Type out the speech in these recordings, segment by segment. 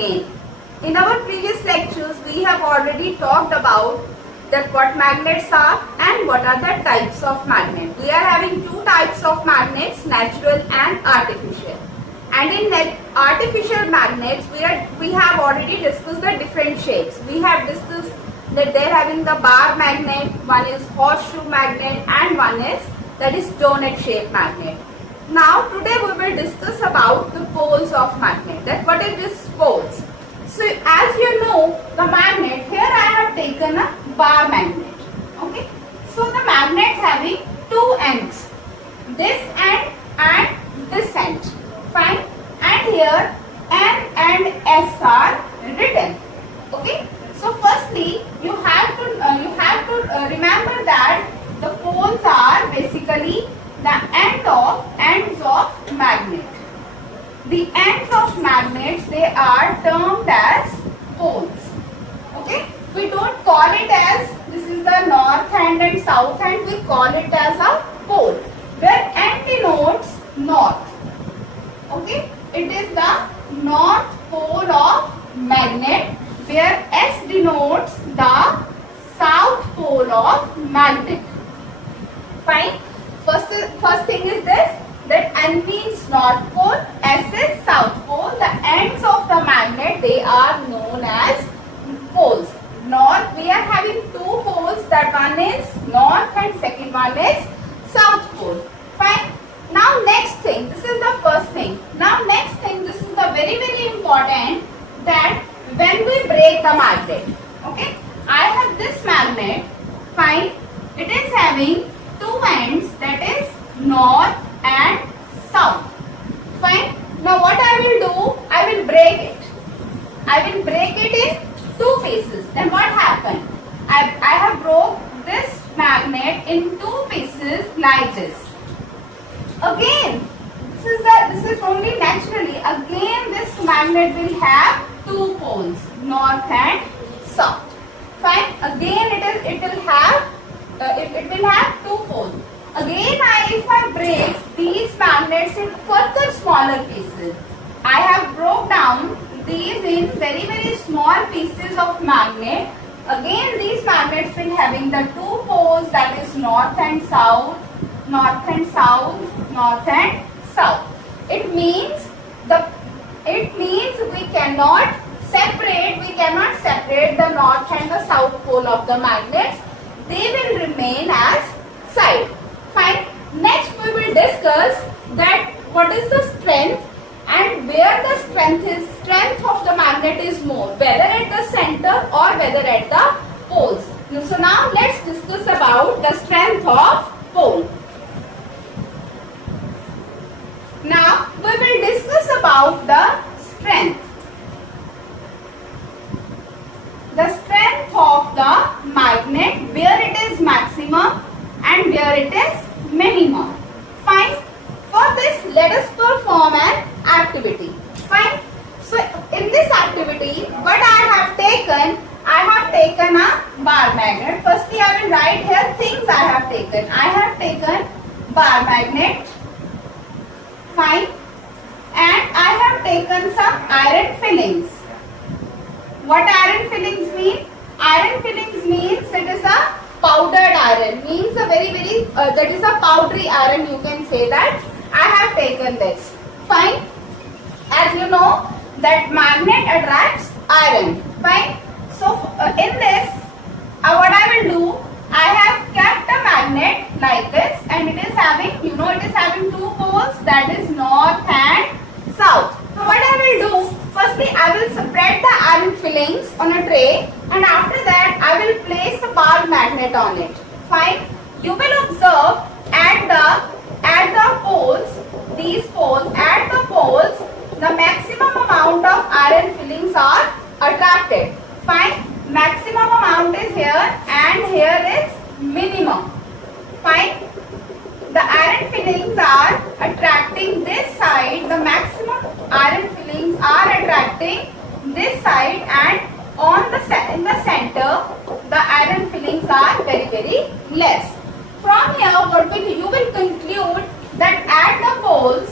again. In our previous lectures, we have already talked about that what magnets are and what are the types of magnet. We are having two types of magnets, natural and artificial. And in artificial magnets, we have already discussed the different shapes. We have discussed that they are having the bar magnet, one is horseshoe magnet, and one is that is donut shaped magnet. Now today we will discuss about the poles of magnet. That what is this poles? So as you know, the magnet, here I have taken a bar magnet. Okay. So the magnet having two ends, this end and this end. Fine. And here N and S are written. Okay. So firstly, you have to remember that the poles are basically the ends of magnet. The ends of magnets, they are termed as poles. Okay, we don't call it as this is the north end and south end. We call it as a pole, where N denotes north. Okay, it is the north pole of magnet, where S denotes the south pole of magnet. Fine. First thing is this, that N means north pole, S is south pole. The ends of the magnet, they are known as poles. North, we are having two poles, that one is north and second one is south pole. Fine. Now next thing, this is the first thing. Now next thing, this is the very important, that when we break the magnet, okay, I have this magnet, fine, it is having two ends, that is north and south. Fine. Now what I will do, I will break it. I will break it in two pieces. Then what happened? I have broke this magnet in two pieces like this. Again, this is only naturally. Again, this magnet will have two poles, north and south. Fine. Again, it will have two poles. Again, if I break these magnets in further smaller pieces, I have broke down these in very small pieces of magnet. Again, these magnets will having the two poles, that is north and south, north and south, north and south. It means we cannot separate the north and the south pole of the magnets. They will remain as side. Fine. Next we will discuss that what is the strength and where the strength of the magnet is more, whether at the center or whether at the poles. So now let's discuss about the strength of pole. Now we will discuss about the strength. The strength of the magnet, where it is maximum and where it is minimum. Fine. For this, let us perform an activity. Fine. So in this activity, what I have taken a bar magnet. Firstly, I will write here things I have taken. I have taken bar magnet. Fine. And I have taken some iron fillings. What iron fillings mean? Iron fillings means it is a powdered iron, means a very that is a powdery iron, you can say that. I have taken this. Fine. As you know that magnet attracts iron. Fine. So in this, what I will do, I have kept a magnet like this, and it is having, it is having two poles, that is north and south. So what I will do, firstly I will spread the iron fillings on a tray, and after that I will place the bar magnet on it. Fine. You will observe at the poles, these poles, at the poles, the maximum amount of iron fillings are attracted. Fine. Maximum amount is here and here is minimum. Fine. The iron fillings are attracting this side, the maximum iron fillings are attracting this side, and in the center the iron fillings are very less. From here, you will conclude that at the poles,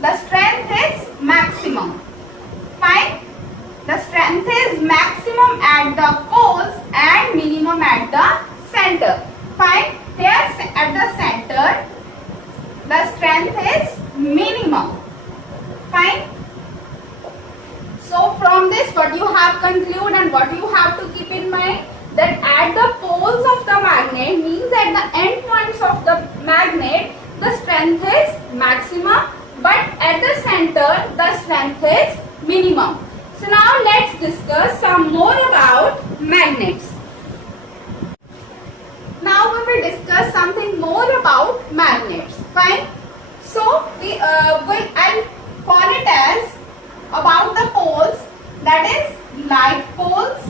the strength have concluded and what you have to keep in mind, that at the poles of the magnet means at the end points of the magnet the strength is maximum, but at the center the strength is minimum. So now let's discuss some more about magnets. Now we will discuss something more about magnets. Fine. So I'll call it as about the poles, that is like poles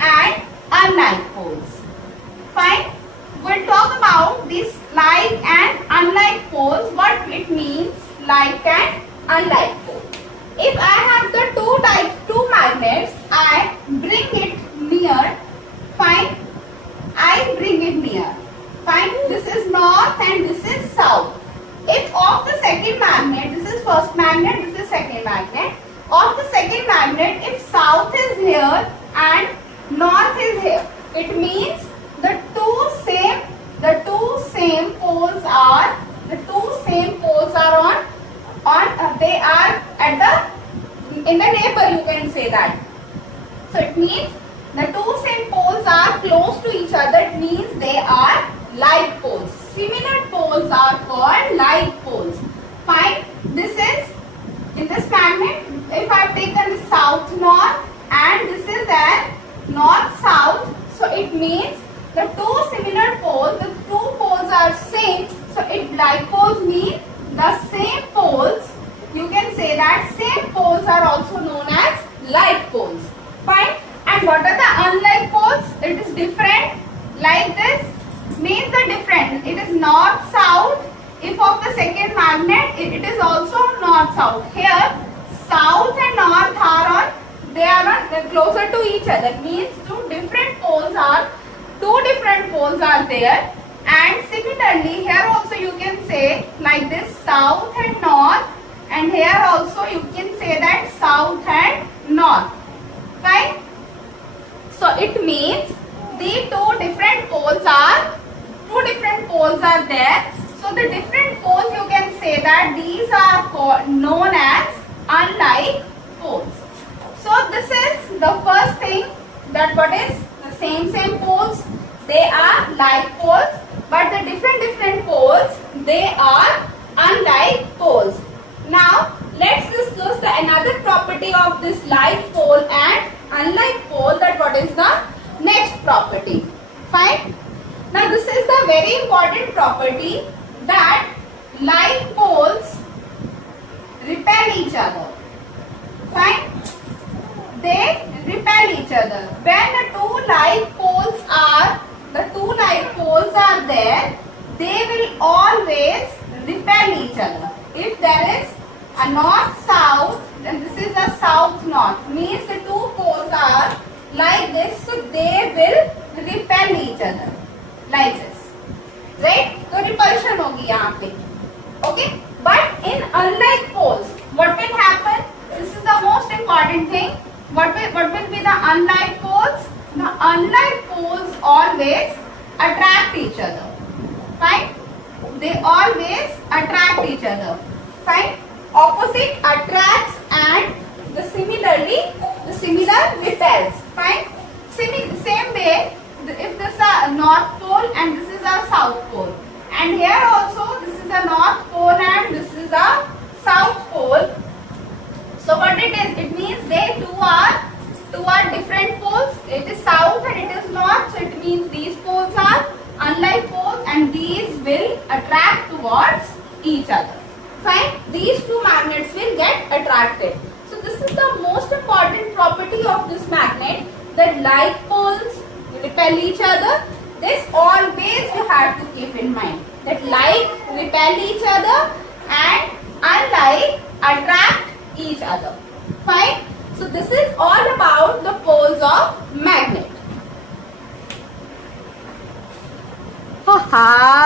and unlike poles. Fine. We'll talk about this like and unlike poles, what it means, like and unlike pole. If I have the two magnets, I bring it near. Fine. I bring it near. Fine. This is north and this is south. If of the second magnet, this is first magnet, this is second magnet. Of the second magnet, if south is here and north is here, it means the two same poles are they are at in the neighbor, you can say that. So it means the two same poles are close to each other. It means they are like poles. Similar poles are called like poles. Fine. This is in this magnet. If I have taken south north and this is an north south, so it means the two similar poles, the two poles are same. So it like poles mean the same poles. You can say that same poles are also known as like poles. Fine. And what are the unlike poles? It is different. Like this means the different. It is north south. If of the second magnet, it is also north south. Here south and north are they're closer to each other. Means two different poles are there. And similarly here also you can say like this south and north, and here also you can say that south and north. Right? So it means the two different poles are there. So the different poles, you can say that these are known as unlike poles. So this is the first thing, that what is the same poles, they are like poles, but the different poles, they are unlike poles. Now let's discuss the another property of this like pole and unlike pole, that what is the next property. Fine. Now this is the very important property, that like poles repel each other. Fine. They repel each other. When the two like poles are there, they will always repel each other. If there is a north-south, then this is a south-north. Means the two poles are like this, so they will repel each other. Like this. Right? So repulsion होगी यहाँ पे. Okay? But in unlike poles, what will happen? This is the most important thing. What will be the unlike poles? The unlike poles always attract each other. Fine? They always attract each other. Fine? Opposite attracts and the similar repels. Fine? Same way, if this is a north pole and this is a south pole, and here also this is a north pole and this is a south pole. So what it is? It means they two are different poles. It is south and it is north. So it means these poles are unlike poles and these will attract towards each other. Fine. These two magnets will get attracted. So this is the most important property of this magnet, that like poles repel each other. This always you have to keep in mind, that like repel each other and unlike attract each other. Fine. So this is all about the poles of magnet. Ha ha.